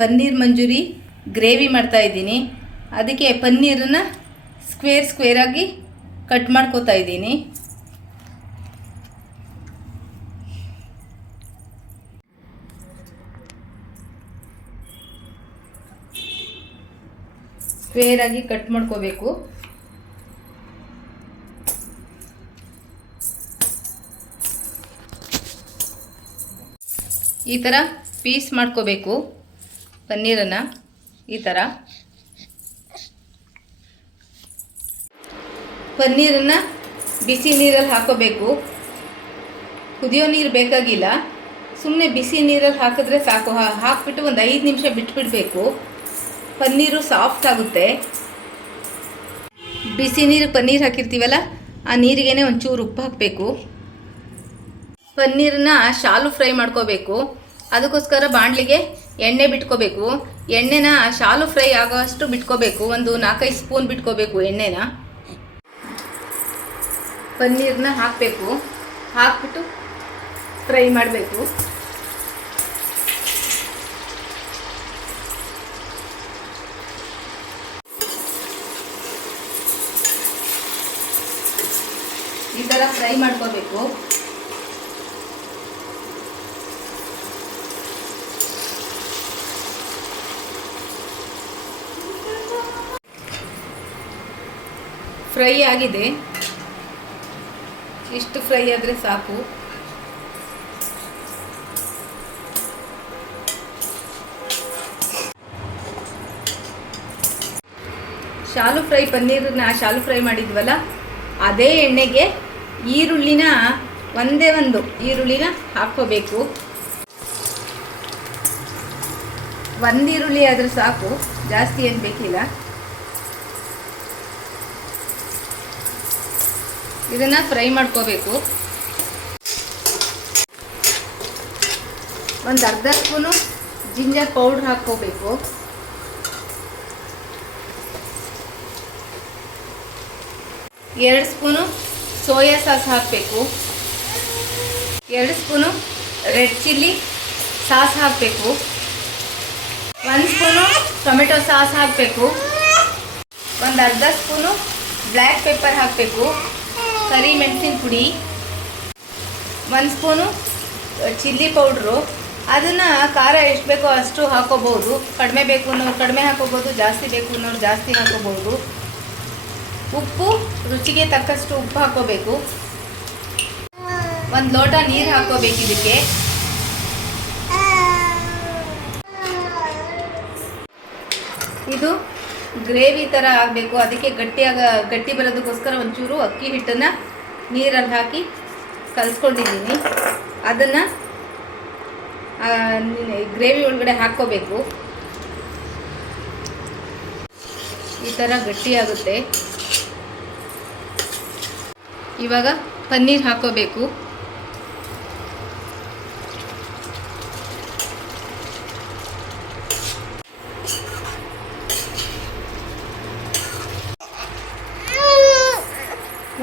ಪನ್ನೀರ್ ಮಂಜೂರಿ gravy ಮಾಡ್ತಾ ಇದ್ದೀನಿ. ಅದಕ್ಕೆ ಪನ್ನೀರನ್ನು ಸ್ಕ್ವೇರ್ ಸ್ಕ್ವೇರಾಗಿ ಕಟ್ ಮಾಡ್ಕೋತಾ ಇದ್ದೀನಿ. ಸ್ಕ್ವೇರಾಗಿ ಕಟ್ ಮಾಡ್ಕೋಬೇಕು. ಈ ಥರ ಪೀಸ್ ಮಾಡ್ಕೋಬೇಕು. ಪನ್ನೀರನ್ನು ಈ ಥರ ಪನ್ನೀರನ್ನು ಬಿಸಿ ನೀರಲ್ಲಿ ಹಾಕೋಬೇಕು. ಕುದಿಯೋ ನೀರು ಬೇಕಾಗಿಲ್ಲ. ಸುಮ್ಮನೆ ಬಿಸಿ ನೀರಲ್ಲಿ ಹಾಕಿದ್ರೆ ಸಾಕು. ಹಾಕಿಬಿಟ್ಟು ಒಂದು ಐದು ನಿಮಿಷ ಬಿಟ್ಬಿಡಬೇಕು. ಪನ್ನೀರು ಸಾಫ್ಟ್ ಆಗುತ್ತೆ. ಬಿಸಿ ನೀರು ಪನ್ನೀರ್ ಹಾಕಿರ್ತೀವಲ್ಲ, ಆ ನೀರಿಗೇನೆ ಒಂಚೂರು ಉಪ್ಪು ಹಾಕಬೇಕು. ಪನ್ನೀರನ್ನ ಶಾಲು ಫ್ರೈ ಮಾಡ್ಕೋಬೇಕು. ಅದಕ್ಕೋಸ್ಕರ ಬಾಣಲಿಗೆ ಎಣ್ಣೆ ಬಿಟ್ಕೋಬೇಕು. ಎಣ್ಣೆನ ಶಾಲು ಫ್ರೈ ಆಗೋಷ್ಟು ಬಿಟ್ಕೋಬೇಕು. ಒಂದು ನಾಲ್ಕೈದು ಸ್ಪೂನ್ ಬಿಟ್ಕೋಬೇಕು ಎಣ್ಣೆನ. ಪನ್ನೀರನ್ನ ಹಾಕಬೇಕು. ಹಾಕ್ಬಿಟ್ಟು ಫ್ರೈ ಮಾಡಬೇಕು. ಈ ಥರ ಫ್ರೈ ಮಾಡ್ಕೋಬೇಕು. ಫ್ರೈ ಆಗಿದೆ. ಇಷ್ಟು ಫ್ರೈ ಆದರೆ ಸಾಕು. ಶಾಲು ಫ್ರೈ ಪನ್ನೀರನ್ನ ಶಾಲು ಫ್ರೈ ಮಾಡಿದ್ವಲ್ಲ, ಅದೇ ಎಣ್ಣೆಗೆ ಈರುಳ್ಳಿನ ಒಂದೇ ಒಂದು ಈರುಳ್ಳಿನ ಹಾಕ್ಕೋಬೇಕು. ಒಂದು ಈರುಳ್ಳಿ ಆದರೆ ಸಾಕು, ಜಾಸ್ತಿ ಏನು ಬೇಕಿಲ್ಲ. ಇದನ್ನು ಫ್ರೈ ಮಾಡ್ಕೋಬೇಕು. ಒಂದು ಅರ್ಧ ಸ್ಪೂನು ಜಿಂಜರ್ ಪೌಡ್ರ್ ಹಾಕ್ಕೋಬೇಕು. ಎರಡು ಸ್ಪೂನು ಸೋಯಾ ಸಾಸ್ ಹಾಕಬೇಕು. ಎರಡು ಸ್ಪೂನು ರೆಡ್ ಚಿಲ್ಲಿ ಸಾಸ್ ಹಾಕಬೇಕು. ಒಂದು ಸ್ಪೂನು ಟೊಮೆಟೊ ಸಾಸ್ ಹಾಕಬೇಕು. ಒಂದು ಅರ್ಧ ಸ್ಪೂನು ಬ್ಲ್ಯಾಕ್ ಪೆಪ್ಪರ್ ಹಾಕಬೇಕು. ಕರಿ ಮೆಣಸಿನ ಪುಡಿ, ಒಂದು ಸ್ಪೂನು ಚಿಲ್ಲಿ ಪೌಡ್ರು. ಅದನ್ನು ಖಾರ ಎಷ್ಟು ಬೇಕೋ ಅಷ್ಟು ಹಾಕೋಬೋದು ಕಡಿಮೆ ಬೇಕು ಅನ್ನೋರು ಕಡಿಮೆ ಹಾಕೋಬೋದು ಜಾಸ್ತಿ ಬೇಕು ಅನ್ನೋರು ಜಾಸ್ತಿ ಹಾಕೋಬೋದು ಉಪ್ಪು, ರುಚಿಗೆ ತಕ್ಕಷ್ಟು ಉಪ್ಪು ಹಾಕೋಬೇಕು. ಒಂದು ಲೋಟ ನೀರು ಹಾಕೋಬೇಕು ಇದಕ್ಕೆ. ಇದು ಗ್ರೇವಿ ಥರ ಆಗಬೇಕು. ಅದಕ್ಕೆ ಗಟ್ಟಿಯಾಗ, ಗಟ್ಟಿ ಬರೋದಕ್ಕೋಸ್ಕರ ಒಂಚೂರು ಅಕ್ಕಿ ಹಿಟ್ಟನ್ನು ನೀರಲ್ಲಿ ಹಾಕಿ ಕಲಿಸ್ಕೊಂಡಿದ್ದೀನಿ. ಅದನ್ನು ಗ್ರೇವಿ ಒಳಗಡೆ ಹಾಕ್ಕೋಬೇಕು. ಈ ಥರ ಗಟ್ಟಿಯಾಗುತ್ತೆ ಇವಾಗ ಪನ್ನೀರ್ ಹಾಕೋಬೇಕು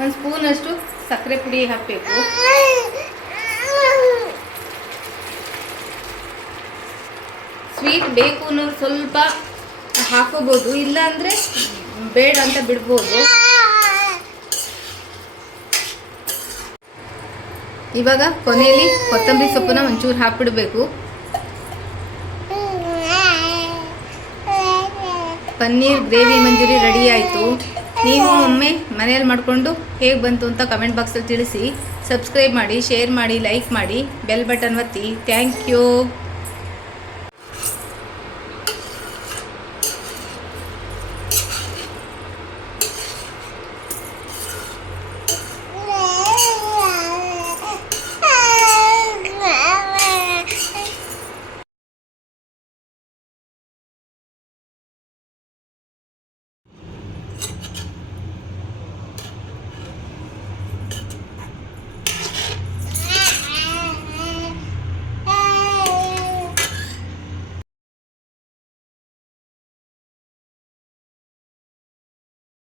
ಒಂದು ಸ್ಪೂನಷ್ಟು ಸಕ್ಕರೆ ಪುಡಿ ಹಾಕಬೇಕು. ಸ್ವೀಟ್ ಬೇಕು ಅನ್ನೋರು ಸ್ವಲ್ಪ ಹಾಕೋಬೋದು, ಇಲ್ಲಾಂದರೆ ಬೇಡ ಅಂತ ಬಿಡ್ಬೋದು. ಇವಾಗ ಕೊನೆಯಲ್ಲಿ ಕೊತ್ತಂಬರಿ ಸೊಪ್ಪನ್ನ ಒಂಚೂರು ಹಾಕ್ಬಿಡ್ಬೇಕು. ಪನ್ನೀರ್ ಗ್ರೇವಿ ಮಂಜೂರಿ ರೆಡಿ ಆಯಿತು. ನೀವು ಒಮ್ಮೆ ಮನೆಯಲ್ಲಿ ಮಾಡಿಕೊಂಡು ಹೇಗೆ ಬಂತು ಅಂತ ಕಮೆಂಟ್ ಬಾಕ್ಸಲ್ಲಿ ತಿಳಿಸಿ. ಸಬ್ಸ್ಕ್ರೈಬ್ ಮಾಡಿ ಶೇರ್ ಮಾಡಿ ಲೈಕ್ ಮಾಡಿ ಬೆಲ್ ಬಟನ್ ಒತ್ತಿ. Thank you